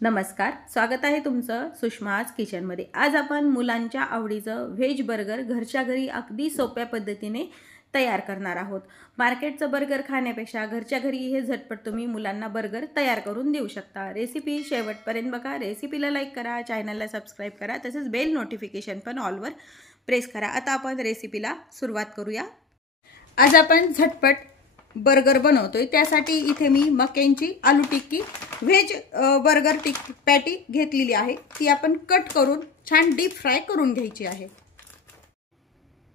नमस्कार, स्वागत आहे तुमचं सुषमाज किचनमध्ये। आज आपण मुलांच्या आवडीचं व्हेज बर्गर घरच्या घरी अगदी सोप्या पद्धतीने तयार करणार आहोत। मार्केटचं बर्गर खाण्यापेक्षा घरच्या घरी हे झटपट तुम्ही मुलांना बर्गर तयार करून देऊ शकता। रेसिपी शेवटपर्यंत बघा। रेसिपीला लाईक करा, चॅनलला सबस्क्राइब करा, तसेच बेल नोटिफिकेशन पण ऑलवर प्रेस करा। आता आपण रेसिपीला सुरुवात करूया। आज आपण झटपट बर्गर बनवतोय, त्यासाठी इथे मी मक्यांची aloo tikki veg burger tikki patty घेतलेली आहे। ती आपण कट करून छान डीप फ्राय करून घ्यायची आहे।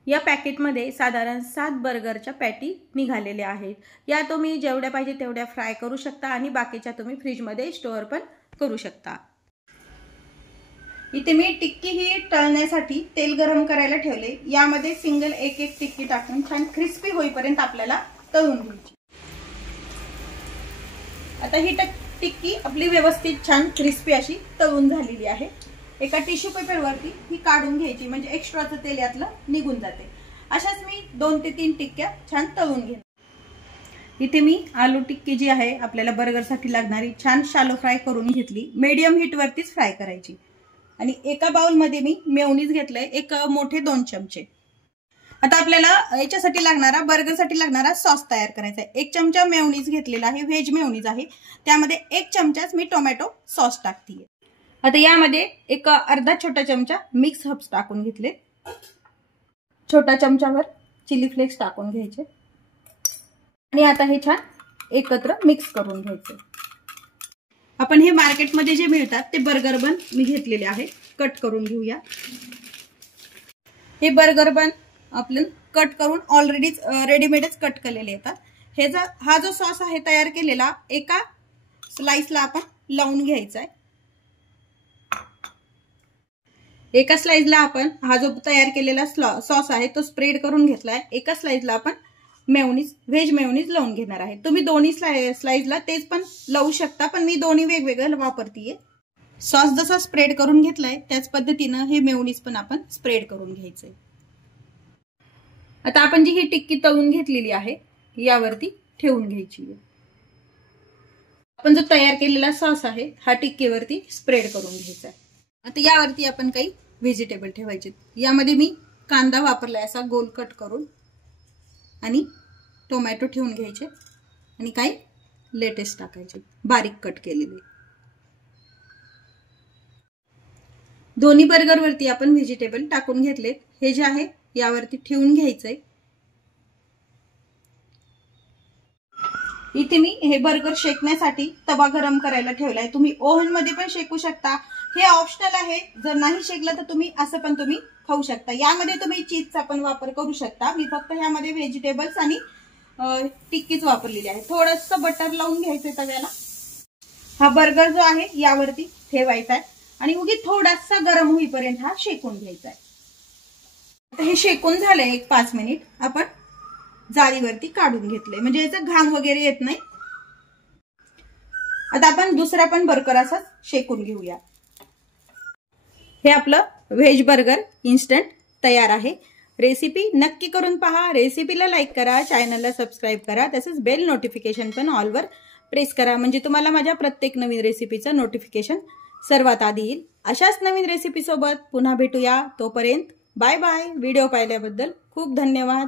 या पॅकेटमध्ये साधारण 7 बर्गरच्या पॅटी निघालेल्या आहेत। या तुम्ही जेवढ्या पाहिजे तेवढ्या फ्राय करू शकता आणि बाकीच्या तुम्ही फ्रीजमध्ये स्टोअर पण करू शकता। इथे मी टिक्की ही तळण्यासाठी तेल गरम करायला ठेवले। यामध्ये सिंगल एक टिक्की टाकून छान क्रिस्पी होईपर्यंत आपल्याला तळून घ्यायची। आता ही टिक्की आपली व्यवस्थित छान क्रिस्पी अशी तळून झालेली आहे। एका टिश्यू पेपरवरती ही काढून घ्यायची, म्हणजे एक्स्ट्राचं तेल यातलं निघून जाते। अशाच मी 2 ते 3 टिक्क्या छान तळून घेणार। इथे मी आलू टिक्की जी आहे आपल्याला बर्गरसाठी लागणारी छान शॅलो फ्राय करून घेतली। मीडियम हीट वरतीच फ्राय करायची। आणि एका बाउल मध्ये मी मेयोनीज घेतलंय, एक मोठे 2 चमचे। आता आपल्याला याच्यासाठी लागणारा बर्गरसाठी लागणारा सॉस तयार करायचा आहे। 1 चमचा मेयोनीज घेतलेला आहे, व्हेज मेयोनीज आहे। त्यामध्ये 1 चमचाच मी टोमॅटो सॉस टाकते। आता यामध्ये एक अर्धा छोटा चमचा मिक्स हर्ब्स टाकून घेतले। छोटा चमचाभर चिली फ्लेक्स टाकून घ्यायचे आणि आता हे छान एकत्र मिक्स करून घ्यायचे। आपण हे मार्केटमध्ये जे मिळतात ते बर्गर बन मी घेतलेले आहे, कट करून घेऊया। हे बर्गर बन आपण कट करून ऑलरेडीच रेडीमेडच कट केलेले येतात। हा जो सॉस आहे तयार केलेला एका स्लाइसला आपण लावून घ्यायचा आहे। एका स्लाइसला आपण हा जो तयार केलेला सॉस आहे तो स्प्रेड करून घेतलाय। एका स्लाइसला आपण मेयोनीज व्हेज मेयोनीज लावून घेणार आहे। तुम्ही दोन्ही स्लाइसला तेच पण लावू शकता, पण मी दोन्ही वेगवेगळं वापरतीये। सॉस जसा स्प्रेड करून घेतलाय त्याच पद्धतीने हे मेयोनीज पण आपण स्प्रेड करून घ्यायचंय। आता आपण जी ही टिक्की तळून घेतलेली आहे यावरती ठेवून घ्यायची आहे। आपण जो तयार केलेला सॉस आहे हा टिक्कीवरती स्प्रेड करून घ्यायचा आहे। आता यावरती आपण काही व्हेजिटेबल ठेवायचे। यामध्ये मी कांदा वापरलाय असा गोल कट करून, आणि टोमॅटो ठेवून घ्यायचे आणि काही लेटेस टाकायचे बारीक कट केलेले। दोन्ही बर्गरवरती आपण व्हेजिटेबल टाकून घेतले। हे जे आहे यावरती ठेवून घ्यायचंय। इथे मी हे बर्गर शेकण्यासाठी तवा गरम करायला ठेवलाय। तुम्ही ओव्हन मध्ये पण शेकू शकता, हे ऑप्शनल आहे। जर नाही शेकलं तर तुम्ही असं पण तुम्ही खाऊ शकता। यामध्ये तुम्ही चीजचा पण वापर करू शकता। मी फक्त ह्यामध्ये व्हेजिटेबल्स आणि टिक्कीच वापरलेली आहे। थोडंसं बटर लावून घ्यायचंय तव्याला। हा बर्गर जो आहे यावरती ठेवायचा आहे आणि उगी थोडासा गरम होईपर्यंत हा शेकून घ्यायचा आहे। आता हे शेकून झालंय 1-5 मिनिट, आपण जाळीवरती काढून घेतले, म्हणजे याचा घाम वगैरे येत नाही। आता आपण दुसरा पण बर्गर असाच शेकून घेऊया। हे आपलं व्हेज बर्गर इन्स्टंट तयार आहे। रेसिपी नक्की करून पहा। रेसिपीला लाईक करा, चॅनलला सबस्क्राइब करा, तसेच बेल नोटिफिकेशन पण ऑलवर प्रेस करा, म्हणजे तुम्हाला माझ्या प्रत्येक नवीन रेसिपीचं नोटिफिकेशन सर्वात आधी येईल। अशाच नवीन रेसिपी सोबत पुन्हा भेटूया। तोपर्यंत बाय बाय। व्हिडिओ पाहिल्याबद्दल खूप धन्यवाद।